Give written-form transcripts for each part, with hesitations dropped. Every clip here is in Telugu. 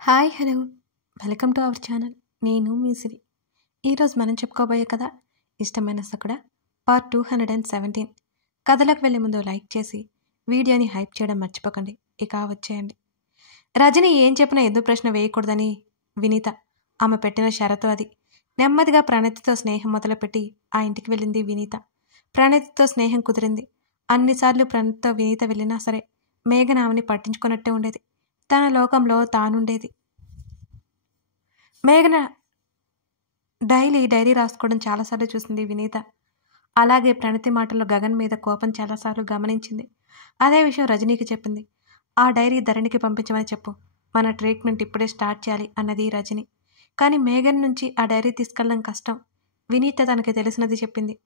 Hi hello welcome to our channel. నేను మీ సిరి. ఈరోజు మనం చెప్పుకోబోయే కథ ఇష్టమైన సకుడ పార్ట్ 217. కథలకు వెళ్ళే ముందు లైక్ చేసి వీడియోని హైప్ చేయడం మర్చిపోకండి. ఇక వచ్చేయండి. రజని ఏం చెప్పినా ఎందుకు ప్రశ్న వేయకూడదని వినీత ఆమె పెట్టిన షరతు అది. నెమ్మదిగా ప్రణతితో స్నేహం మొదలుపెట్టి ఆ ఇంటికి వెళ్ళింది వినీత. ప్రణతితో స్నేహం కుదిరింది. అన్నిసార్లు ప్రణతితో వినీత వెళ్ళినా సరే మేఘన ఆమెని పట్టించుకున్నట్టే ఉండేది. తన లోకంలో తానుండేది. మేఘన డైరీ రాసుకోవడం చాలాసార్లు చూసింది వినీత. అలాగే ప్రణతి మాటల్లో గగన్ మీద కోపం చాలాసార్లు గమనించింది. అదే విషయం రజనీకి చెప్పింది. ఆ డైరీ ధరణికి పంపించమని చెప్పు, మన ట్రీట్మెంట్ ఇప్పుడే స్టార్ట్ చేయాలి అన్నది రజని. కానీ మేఘన్ నుంచి ఆ డైరీ తీసుకెళ్ళడం కష్టం. వినీత తనకి తెలిసినది చెప్పింది.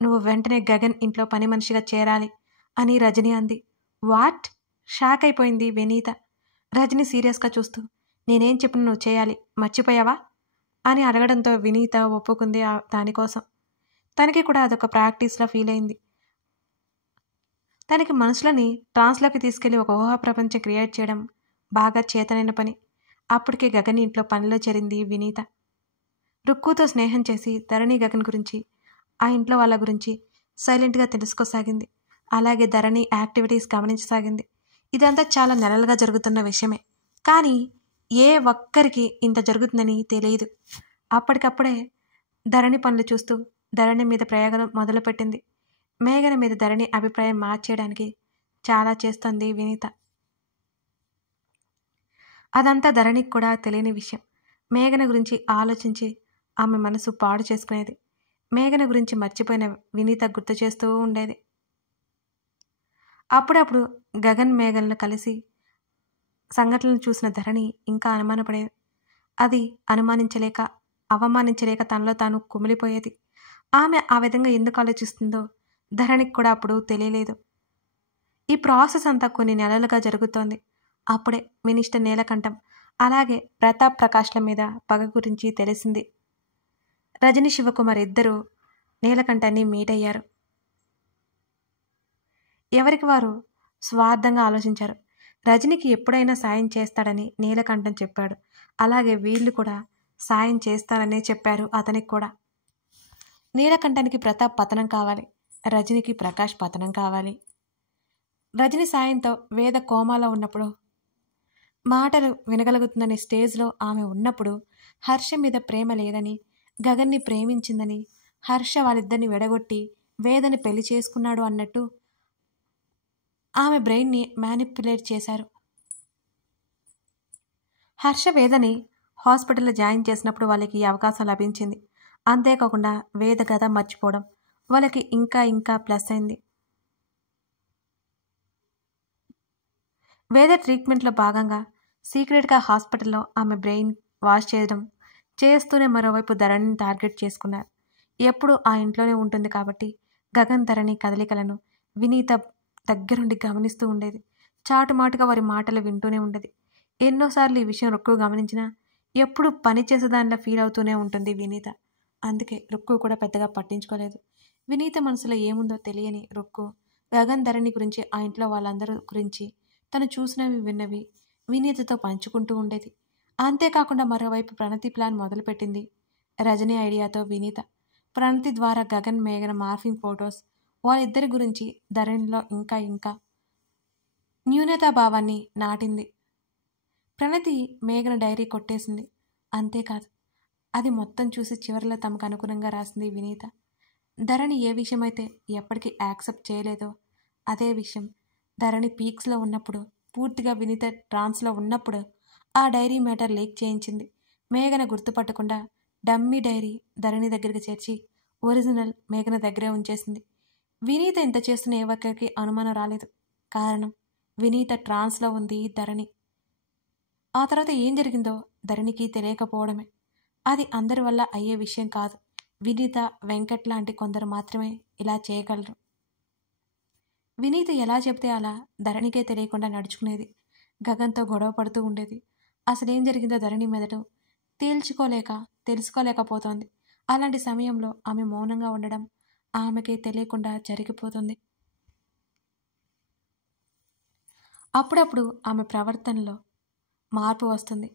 నువ్వు వెంటనే గగన్ ఇంట్లో పని మనిషిగా చేరాలి అని రజని అంది. వాట్? షాక్ అయిపోయింది వినీత. రజని సీరియస్గా చూస్తూ, నేనేం చెప్పిన నువ్వు చేయాలి, మర్చిపోయావా అని అడగడంతో వినీత ఒప్పుకుంది దానికోసం. తనకి కూడా అదొక ప్రాక్టీస్లా ఫీల్ అయింది. తనకి మనసులని ట్రాన్స్లోకి తీసుకెళ్లి ఒక ఊహా ప్రపంచం క్రియేట్ చేయడం బాగా చేతనైన పని. అప్పటికే గగన్ ఇంట్లో పనిలో చేరింది వినీత. రుక్కుతో స్నేహం చేసి ధరణి గగన్ గురించి, ఆ ఇంట్లో వాళ్ళ గురించి సైలెంట్గా తెలుసుకోసాగింది. అలాగే ధరణి యాక్టివిటీస్ గమనించసాగింది. ఇదంతా చాలా నెలలుగా జరుగుతున్న విషయమే. కానీ ఏ ఒక్కరికి ఇంత జరుగుతుందని తెలియదు. అప్పటికప్పుడే ధరణి పనులు చూస్తూ ధరణి మీద ప్రయోగం మొదలుపెట్టింది. మేఘన మీద ధరణి అభిప్రాయం మార్చేయడానికి చాలా చేస్తుంది వినీత. అదంతా ధరణికి కూడా తెలియని విషయం. మేఘన గురించి ఆలోచించి ఆమె మనసు పాడు చేసుకునేది. మేఘన గురించి మర్చిపోయిన వినీత గుర్తు చేస్తూ ఉండేది. అప్పుడప్పుడు గగన్ మేఘన్లు కలిసి సంఘటనలు చూసిన ధరణి ఇంకా అనుమానపడేది. అది అవమానించలేక తనలో తాను కుమిలిపోయేది. ఆమె ఆ విధంగా ఎందుకు ఆలోచిస్తుందో ధరణికి కూడా అప్పుడు తెలియలేదు. ఈ ప్రాసెస్ అంతా కొన్ని నెలలుగా జరుగుతోంది. అప్పుడే మినిస్టర్ నీలకంఠం అలాగే ప్రతాప్ ప్రకాష్ల మీద పగ గురించి తెలిసింది. రజని శివకుమార్ ఇద్దరూ నీలకంఠాన్ని మీట్ అయ్యారు. ఎవరికి వారు స్వార్థంగా ఆలోచించారు. రజనికి ఎప్పుడైనా సాయం చేస్తాడని నీలకంఠం చెప్పాడు. అలాగే వీళ్ళు కూడా సాయం చేస్తారనే చెప్పారు అతనికి కూడా. నీలకంఠానికి ప్రతాప్ పతనం కావాలి, రజనికి ప్రకాష్ పతనం కావాలి. రజని సాయంతో వేద కోమాలో ఉన్నప్పుడు, మాటలు వినగలుగుతుందనే స్టేజ్లో ఆమె ఉన్నప్పుడు, హర్ష మీద ప్రేమ లేదని, గగన్ని ప్రేమించిందని, హర్ష వాళ్ళిద్దరిని విడగొట్టి వేదని పెళ్లి చేసుకున్నాడు అన్నట్టు ఆమె బ్రెయిన్ని మ్యానిపులేట్ చేశారు. హర్ష వేదని హాస్పిటల్లో జాయిన్ చేసినప్పుడు వాళ్ళకి ఈ అవకాశం లభించింది. అంతేకాకుండా వేద గత మర్చిపోవడం వాళ్ళకి ఇంకా ప్లస్ అయింది. వేద ట్రీట్మెంట్లో భాగంగా సీక్రెట్గా హాస్పిటల్లో ఆమె బ్రెయిన్ వాష్ చేయడం చేస్తూనే మరోవైపు ధరణిని టార్గెట్ చేసుకున్నారు. ఎప్పుడు ఆ ఇంట్లోనే ఉంటుంది కాబట్టి గగన్ ధరణి కదలికలను వినీత దగ్గరుండి గమనిస్తూ ఉండేది. చాటుమాటుగా వారి మాటలు వింటూనే ఉండేది. ఎన్నోసార్లు ఈ విషయం రుక్కు గమనించినా ఎప్పుడు పని చేసేదానిలా ఫీల్ అవుతూనే ఉంటుంది వినీత. అందుకే రుక్కు కూడా పెద్దగా పట్టించుకోలేదు. వినీత మనసులో ఏముందో తెలియని రుక్కు గగన్ ధరణి గురించి, ఆ ఇంట్లో వాళ్ళందరూ గురించి తను చూసినవి విన్నవి వినీతతో పంచుకుంటూ ఉండేది. అంతేకాకుండా మరోవైపు ప్రణతి ప్లాన్ మొదలుపెట్టింది. రజనీ ఐడియాతో వినీత ప్రణతి ద్వారా గగన్ మేఘన మార్ఫింగ్ ఫొటోస్ వాళ్ళిద్దరి గురించి ధరణిలో ఇంకా న్యూనతాభావాన్ని నాటింది. ప్రణతి మేఘన డైరీ కొట్టేసింది. అంతేకాదు, అది మొత్తం చూసి చివరిలో తమకు అనుగుణంగా రాసింది వినీత. ధరణి ఏ విషయమైతే ఎప్పటికీ యాక్సెప్ట్ చేయలేదో అదే విషయం ధరణి పీక్స్లో ఉన్నప్పుడు, పూర్తిగా వినీత ట్రాన్స్లో ఉన్నప్పుడు ఆ డైరీ మ్యాటర్ లీక్ చేయించింది. మేఘన గుర్తుపట్టకుండా డమ్మీ డైరీ ధరణి దగ్గరికి చేర్చి ఒరిజినల్ మేఘన దగ్గరే ఉంచేసింది. వినీత ఇంత చేస్తున్న ఏ ఒక్కరికి అనుమానం రాలేదు. కారణం, వినీత ట్రాన్స్లో ఉంది ధరణి. ఆ తర్వాత ఏం జరిగిందో ధరణికి తెలియకపోవడమే. అది అందరి వల్ల అయ్యే విషయం కాదు. వినీత, వెంకట్ లాంటి కొందరు మాత్రమే ఇలా చేయగలరు. వినీత ఎలా చెబితే అలా ధరణికే తెలియకుండా నడుచుకునేది. గగన్తో గొడవ పడుతూ ఉండేది. అసలేం జరిగిందో ధరణి మెదడు తెలుసుకోలేకపోతోంది. అలాంటి సమయంలో ఆమె మౌనంగా ఉండడం ఆమెకే తెలియకుండా జరిగిపోతుంది. అప్పుడప్పుడు ఆమె ప్రవర్తనలో మార్పు వస్తుంది.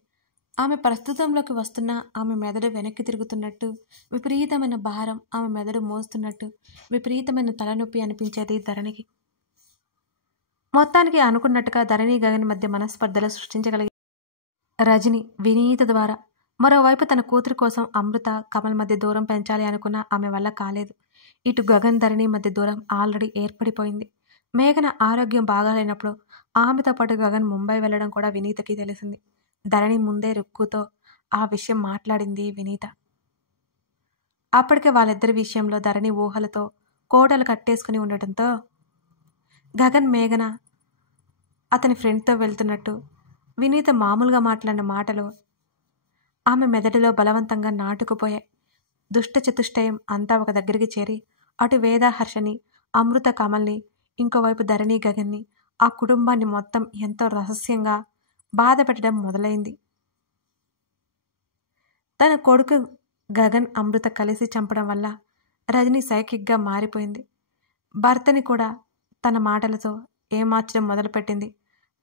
ఆమె ప్రస్తుతంలోకి వస్తున్న ఆమె మెదడు వెనక్కి తిరుగుతున్నట్టు, విపరీతమైన భారం ఆమె మెదడు మోస్తున్నట్టు, విపరీతమైన తలనొప్పి అనిపించేది ధరణికి. మొత్తానికి అనుకున్నట్టుగా ధరణి గగన్ మధ్య మనస్పర్ధలు సృష్టించగలిగి రజని వినీత ద్వారా. మరోవైపు తన కూతురి కోసం అమృత కమల్ మధ్య దూరం పెంచాలి అనుకున్నా ఆమె వల్ల కాలేదు. ఇటు గగన్ ధరణి మధ్య దూరం ఆల్రెడీ ఏర్పడిపోయింది. మేఘన ఆరోగ్యం బాగాలేనప్పుడు ఆమెతో పాటు గగన్ ముంబై వెళ్లడం కూడా వినీతకి తెలిసింది. ధరణి ముందే రుక్కుతో ఆ విషయం మాట్లాడింది వినీత. అప్పటికే వాళ్ళిద్దరి విషయంలో ధరణి ఊహలతో కోటలు కట్టేసుకుని ఉండటంతో గగన్ మేఘన అతని ఫ్రెండ్తో వెళ్తున్నట్టు వినీత మామూలుగా మాట్లాడిన మాటలు ఆమె మెదడులో బలవంతంగా నాటుకుపోయాయి. దుష్ట చతుష్టయం అంతా ఒక దగ్గరికి చేరి అటు వేద హర్షని, అమృత కమల్ని, ఇంకోవైపు ధరణి గగన్ని, ఆ కుటుంబాన్ని మొత్తం ఎంతో రహస్యంగా బాధ పెట్టడం మొదలైంది. తన కొడుకు గగన్ అమృత కలిసి చంపడం వల్ల రజని సైకిక్గా మారిపోయింది. భర్తని కూడా తన మాటలతో ఏమార్చడం మొదలుపెట్టింది.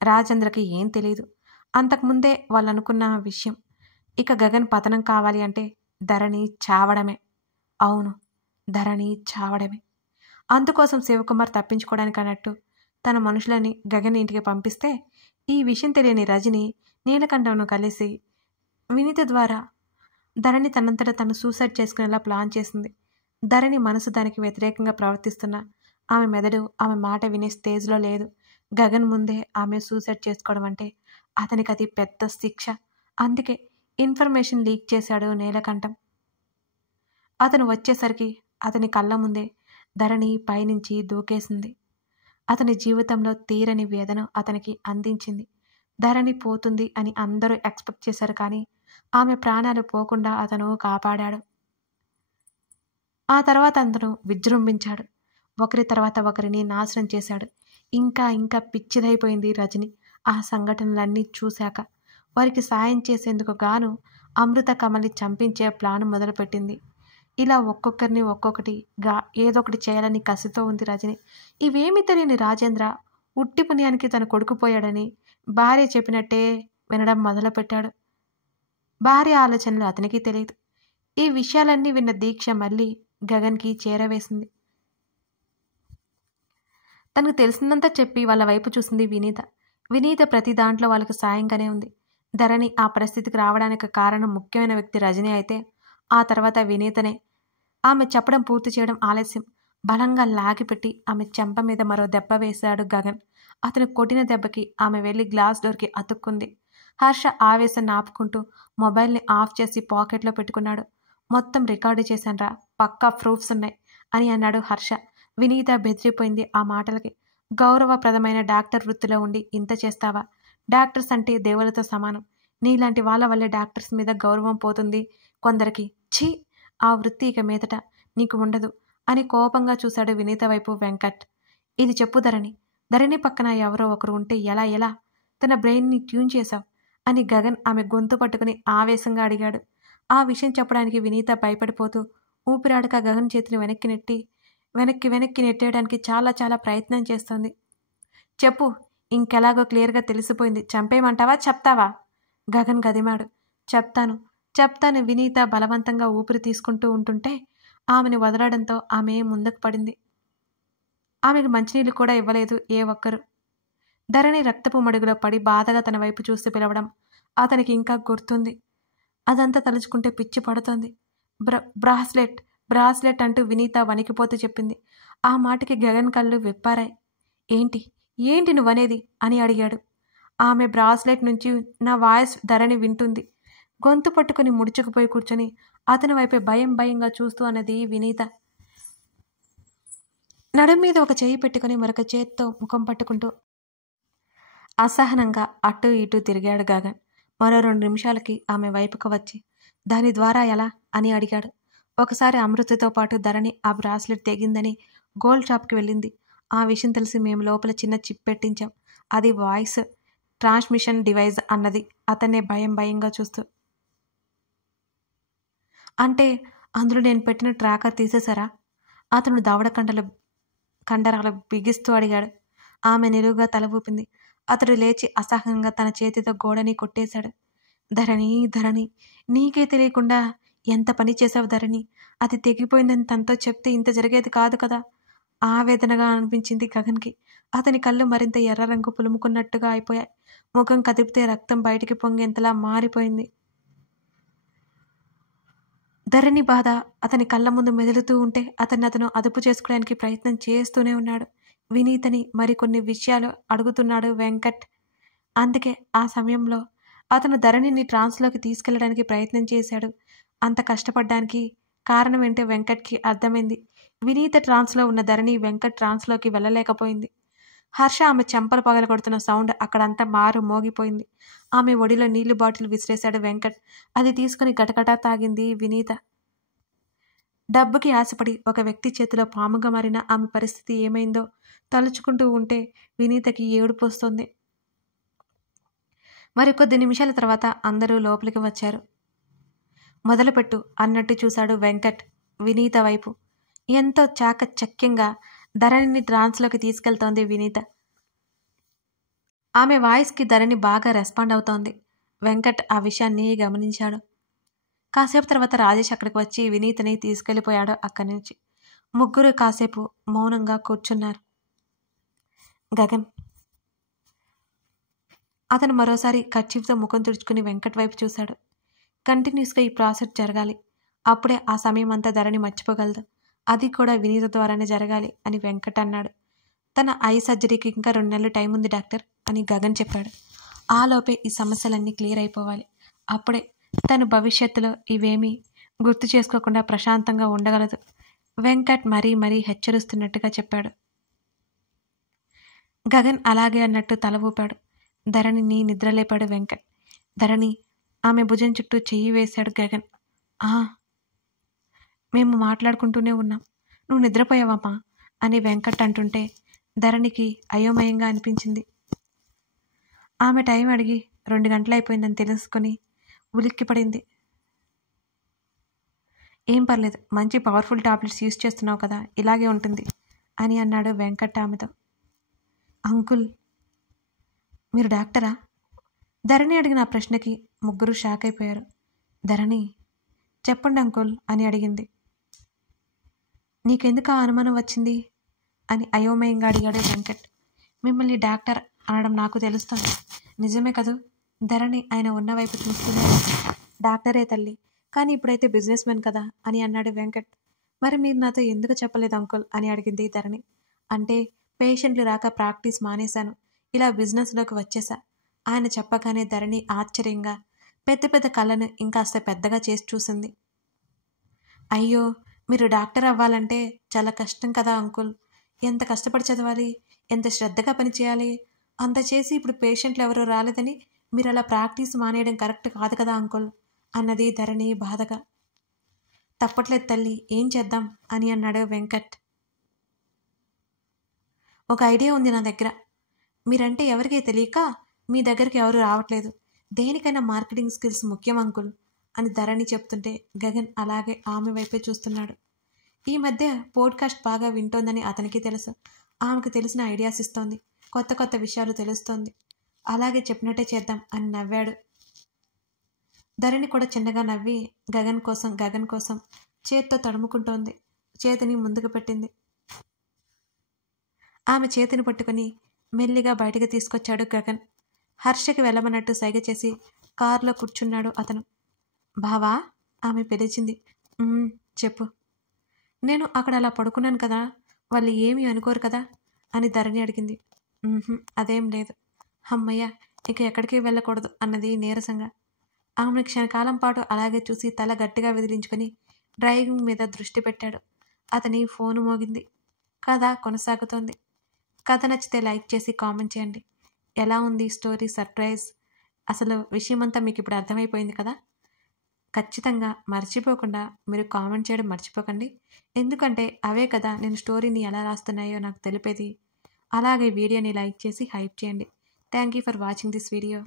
రాజేంద్రకి ఏం తెలియదు. అంతకుముందే వాళ్ళు అనుకున్న విషయం. ఇక గగన్ పతనం కావాలి అంటే ధరణి చావడమే. అవును, ధరణి చావడమే. అందుకోసం శివకుమార్ తప్పించుకోవడానికి అన్నట్టు తన మనుషులని గగన్ ఇంటికి పంపిస్తే ఈ విషయం తెలియని రజని నీలకంఠంను కలిసి వినీత ద్వారా ధరణి తనంతట తను సూసైడ్ చేసుకునేలా ప్లాన్ చేసింది. ధరణి మనసు దానికి వ్యతిరేకంగా ప్రవర్తిస్తున్న ఆమె మెదడు ఆమె మాట వినే స్టేజ్లో లేదు. గగన్ ముందే ఆమె సూసైడ్ చేసుకోవడం అంటే అతనికి అది పెద్ద శిక్ష. అందుకే ఇన్ఫర్మేషన్ లీక్ చేశాడు నీలకంఠం. అతను వచ్చేసరికి అతని కళ్ళ ముందే ధరణి పైనుంచి దూకేసింది. అతని జీవితంలో తీరని వేదన అతనికి అందించింది. ధరణి పోతుంది అని అందరూ ఎక్స్పెక్ట్ చేశారు, కానీ ఆమె ప్రాణాలు పోకుండా అతను కాపాడాడు. ఆ తర్వాత అతను విజృంభించాడు. ఒకరి తర్వాత ఒకరిని నాశనం చేశాడు. ఇంకా ఇంకా పిచ్చిదైపోయింది రజని ఆ సంఘటనలన్నీ చూశాక. వారికి సాయం చేసేందుకు గాను అమృత కమల్ని చంపించే ప్లాన్ మొదలుపెట్టింది. ఇలా ఒక్కొక్కరిని ఒక్కొక్కటిగా ఏదొకటి చేయాలని కసితో ఉంది రజని. ఇవేమీ తెలియని రాజేంద్ర ఉట్టి పుణ్యానికి తన కొడుకుపోయాడని భార్య చెప్పినట్టే వినడం మొదలుపెట్టాడు. భార్య ఆలోచనలు అతనికి తెలియదు. ఈ విషయాలన్నీ విన్న దీక్ష మళ్ళీ గగన్కి చేరవేసింది. తనకు తెలిసిందంతా చెప్పి వాళ్ళ వైపు చూసింది వినీత. వినీత ప్రతి దాంట్లో వాళ్ళకి సాయంగానే ఉంది. ధరణి ఆ పరిస్థితికి రావడానికి కారణం ముఖ్యమైన వ్యక్తి రజని అయితే ఆ తర్వాత వినీతనే. ఆమె చెప్పడం పూర్తి చేయడం ఆలస్యం. బలంగా లాగిపెట్టి ఆమె చెంప మీద మరో దెబ్బ వేశాడు గగన్. అతను కొట్టిన దెబ్బకి ఆమె వెళ్ళి గ్లాస్ డోర్కి అతుక్కుంది. హర్ష ఆవేశాన్ని ఆపుకుంటూ మొబైల్ని ఆఫ్ చేసి పాకెట్లో పెట్టుకున్నాడు. మొత్తం రికార్డు చేశాన్రా, పక్కా ప్రూఫ్స్ ఉన్నాయి అని అన్నాడు హర్ష. వినీత బెదిరిపోయింది ఆ మాటలకి. గౌరవప్రదమైన డాక్టర్ వృత్తిలో ఉండి ఇంత చేస్తావా? డాక్టర్స్ అంటే దేవులతో సమానం. నీలాంటి వాళ్ళ వల్లే డాక్టర్స్ మీద గౌరవం పోతుంది కొందరికి. ఛీ, ఆ వృత్తి ఇక మీదట నీకు ఉండదు అని కోపంగా చూశాడు వినీత వైపు వెంకట్. ఇది చెప్పు ధరణి. ధరణి పక్కన ఎవరో ఒకరు ఉంటే ఎలా తన బ్రెయిన్ని ట్యూన్ చేశావు అని గగన్ ఆమె గొంతు పట్టుకుని ఆవేశంగా అడిగాడు. ఆ విషయం చెప్పడానికి వినీత భయపడిపోతూ ఊపిరాడక గగన్ చేతిని వెనక్కి నెట్టేయడానికి చాలా ప్రయత్నం చేస్తోంది. చెప్పు, ఇంకెలాగో క్లియర్గా తెలిసిపోయింది. చంపేయమంటావా చెప్తావా? గగన్ గదిమాడు. చెప్తాను వినీత బలవంతంగా ఊపిరి తీసుకుంటూ ఉంటుంటే ఆమెను వదలడంతో ఆమె ముందుకు పడింది. ఆమెకు మంచినీళ్ళు కూడా ఇవ్వలేదు ఏ ఒక్కరు. ధరణి రక్తపు మడుగులో పడి బాధగా తన వైపు చూసి పిలవడం అతనికి ఇంకా గుర్తుంది. అదంతా తలుచుకుంటే పిచ్చి పడుతోంది. బ్రాస్లెట్ అంటూ వినీత వణికిపోతూ చెప్పింది. ఆ మాటకి గగన్ కళ్ళు విప్పారాయి. ఏంటి నువ్వనేది అని అడిగాడు. ఆమె బ్రాస్లెట్ నుంచి నా వాయిస్ ధరణి వింటుంది. గొంతు పట్టుకుని ముడుచుకుపోయి కూర్చొని అతని వైపే భయంగా చూస్తూ అన్నది వినీత. నడుం మీద ఒక చేయి పెట్టుకుని మరొక చేత్తో ముఖం పట్టుకుంటూ అసహనంగా అటూ ఇటూ తిరిగాడు గగన్. మరో 2 నిమిషాలకి ఆమె వైపుకు వచ్చి దాని ద్వారా ఎలా అని అడిగాడు. ఒకసారి అమృతతో పాటు ధరణి ఆ బ్రాస్లెట్ తెగిందని గోల్డ్ షాప్కి వెళ్ళింది. ఆ విషయం తెలిసి మేము లోపల చిన్న చిప్ పెట్టించాం. అది వాయిస్ ట్రాన్స్మిషన్ డివైస్ అన్నది అతన్నే భయంగా చూస్తూ. అంటే అందులో నేను పెట్టిన ట్రాకర్ తీసేశారా? అతను దవడ కండరాలు బిగిస్తూ అడిగాడు. ఆమె నిలువుగా తల ఊపింది. అతడు లేచి అసహనంగా తన చేతితో గోడని కొట్టేశాడు. ధరణి ధరణి నీకే తెలియకుండా ఎంత పని చేసావు ధరణి. అది తెగిపోయిందని తనతో చెప్తే ఇంత జరిగేది కాదు కదా. ఆవేదనగా అనిపించింది గగన్కి. అతని కళ్ళు మరింత ఎర్ర రంగు పులుముకున్నట్టుగా అయిపోయాయి. ముఖం కదిపితే రక్తం బయటికి పొంగేంతలా మారిపోయింది. ధరణి బాధ అతని కళ్ళ ముందు మెదులుతూ ఉంటే అతను అదుపు చేసుకోవడానికి ప్రయత్నం చేస్తూనే ఉన్నాడు. వినీతని మరికొన్ని విషయాలు అడుగుతున్నాడు వెంకట్. అందుకే ఆ సమయంలో అతను ధరణిని ట్రాన్స్లోకి తీసుకెళ్లడానికి ప్రయత్నం చేశాడు. అంత కష్టపడ్డానికి కారణం ఏంటో వెంకట్కి అర్థమైంది. వినీత ట్రాన్స్లో ఉన్న ధరణి వెంకట్ ట్రాన్స్లోకి వెళ్ళలేకపోయింది. హర్ష ఆమె చెంపలు పగలగొడుతున్న సౌండ్ అక్కడంతా మారు మోగిపోయింది. ఆమె ఒడిలో నీళ్లు బాటిల్ విసిరేశాడు వెంకట్. అది తీసుకుని గటగటా తాగింది వినీత. డబ్బుకి ఆశపడి ఒక వ్యక్తి చేతిలో పాముగా మారిన ఆమె పరిస్థితి ఏమైందో తలుచుకుంటూ ఉంటే వినీతకి ఏడుపు వస్తుంది. మరికొద్ది నిమిషాల తర్వాత అందరూ లోపలికి వచ్చారు. మొదలుపెట్టు అన్నట్టు చూశాడు వెంకట్ వినీత వైపు. ఎంతో చాకచక్యంగా ధరణిని ట్రాన్స్లోకి తీసుకెళ్తోంది వినీత. ఆమె వాయిస్కి ధరణి బాగా రెస్పాండ్ అవుతోంది. వెంకట్ ఆ విషయాన్ని గమనించాడు. కాసేపు తర్వాత రాజేష్ అక్కడికి వచ్చి వినీతని తీసుకెళ్లిపోయాడు అక్కడి నుంచి. ముగ్గురు కాసేపు మౌనంగా కూర్చున్నారు. గగన్ అతను మరోసారి కర్చీఫ్తో ముఖం తుడుచుకుని వెంకట్ వైపు చూశాడు. కంటిన్యూస్గా ఈ ప్రాసెస్ జరగాలి. అప్పుడే ఆ సమయం అంతా ధరణి మర్చిపోగలదు. అది కూడా వినీత ద్వారానే జరగాలి అని వెంకట్ అన్నాడు. తన ఐ సర్జరీకి ఇంకా 2 నెలలు టైం ఉంది డాక్టర్ అని గగన్ చెప్పాడు. ఆలోపే ఈ సమస్యలన్నీ క్లియర్ అయిపోవాలి. అప్పుడే తను భవిష్యత్తులో ఇవేమీ గుర్తు చేసుకోకుండా ప్రశాంతంగా ఉండగలదు. వెంకట్ మరీ హెచ్చరిస్తున్నట్టుగా చెప్పాడు. గగన్ అలాగే అన్నట్టు తల ఊపాడు. ధరణిని నిద్రలేపాడు వెంకట్. ధరణి ఆమె భుజం చుట్టూ చెయ్యి వేశాడు గగన్. మేము మాట్లాడుకుంటూనే ఉన్నాం. నువ్వు నిద్రపోయావమ్మా అని వెంకట్ అంటుంటే ధరణికి అయోమయంగా అనిపించింది. ఆమె టైం అడిగి 2 గంటలైపోయిందని తెలుసుకొని ఉలిక్కిపడింది. ఏం పర్లేదు, మంచి పవర్ఫుల్ టాబ్లెట్స్ యూజ్ చేస్తున్నావు కదా, ఇలాగే ఉంటుంది అని అన్నాడు వెంకట్ ఆమెతో. అంకుల్ మీరు డాక్టరా? ధరణి అడిగిన ఆ ప్రశ్నకి ముగ్గురు షాక్ అయిపోయారు. ధరణి చెప్పండి అంకుల్ అని అడిగింది. నీకెందుకు ఆ అనుమానం వచ్చింది అని అయోమయంగా అడిగాడు వెంకట్. మిమ్మల్ని డాక్టర్ అనడం నాకు తెలుస్తుంది. నిజమే కదూ? ధరణి ఆయన ఉన్న వైపు చూస్తూనే డాక్టరే తల్లి, కానీ ఇప్పుడైతే బిజినెస్ మ్యాన్ కదా అని అన్నాడు వెంకట్. మరి మీరు నాతో ఎందుకు చెప్పలేదు అంకుల్ అని అడిగింది ధరణి. అంటే పేషెంట్లు రాక ప్రాక్టీస్ మానేశాను, ఇలా బిజినెస్లోకి వచ్చేసా. ఆయన చెప్పగానే ధరణి ఆశ్చర్యంగా పెద్ద కళ్ళను ఇంకాస్త పెద్దగా చేసి చూసింది. అయ్యో, మీరు డాక్టర్ అవ్వాలంటే చాలా కష్టం కదా అంకుల్. ఎంత కష్టపడి చదవాలి, ఎంత శ్రద్ధగా పనిచేయాలి. అంత చేసి ఇప్పుడు పేషెంట్లు ఎవరూ రాలేదని మీరు అలా ప్రాక్టీస్ మానేయడం కరెక్ట్ కాదు కదా అంకుల్ అన్నది ధరణి బాధగా. తప్పట్లేదు తల్లి, ఏం చేద్దాం అని అన్నాడు వెంకట్. ఒక ఐడియా ఉంది నా దగ్గర. మీరంటే ఎవరికీ తెలియక మీ దగ్గరికి ఎవరు రావట్లేదు. దేనికైనా మార్కెటింగ్ స్కిల్స్ ముఖ్యం అంకుల్ అని ధరణి చెప్తుంటే గగన్ అలాగే ఆమె వైపే చూస్తున్నాడు. ఈ మధ్య పోడ్కాస్ట్ బాగా వింటోందని అతనికి తెలుసు. ఆమెకు తెలిసిన ఐడియాస్ ఇస్తోంది, కొత్త విషయాలు తెలుస్తోంది. అలాగే చెప్పినట్టే చేద్దాం అని నవ్వాడు. ధరణి కూడా చిన్నగా నవ్వి గగన్ కోసం చేత్తో తడుముకుంటోంది. చేతిని ముందుకు పెట్టింది. ఆమె చేతిని పట్టుకుని మెల్లిగా బయటకు తీసుకొచ్చాడు గగన్. హర్షకి వెళ్ళమన్నట్టు సైగ చేసి కారులో కూర్చున్నాడు అతను. బావా ఆమె పిలిచింది. చెప్పు. నేను అక్కడ అలా పడుకున్నాను కదా, వాళ్ళు ఏమీ అనుకోరు కదా అని ధరణి అడిగింది. అదేం లేదు. అమ్మయ్య, ఇక ఎక్కడికి వెళ్ళకూడదు అన్నది నీరసంగా. ఆమె క్షణకాలం పాటు అలాగే చూసి తల గట్టిగా విదిలించుకొని డ్రైవింగ్ మీద దృష్టి పెట్టాడు. అతని ఫోను మోగింది. కథ కొనసాగుతోంది. కథ నచ్చితే లైక్ చేసి కామెంట్ చేయండి. ఎలా ఉంది స్టోరీ? సర్ప్రైజ్. అసలు విషయమంతా మీకు ఇప్పుడు అర్థమైపోయింది కదా. ఖచ్చితంగా మర్చిపోకుండా మీరు కామెంట్ చేయడం మర్చిపోకండి. ఎందుకంటే అవే కదా నేను స్టోరీని ఎలా రాస్తున్నాయో నాకు తెలిపేది. అలాగే వీడియోని లైక్ చేసి హైప్ చేయండి. Thank you for watching this video.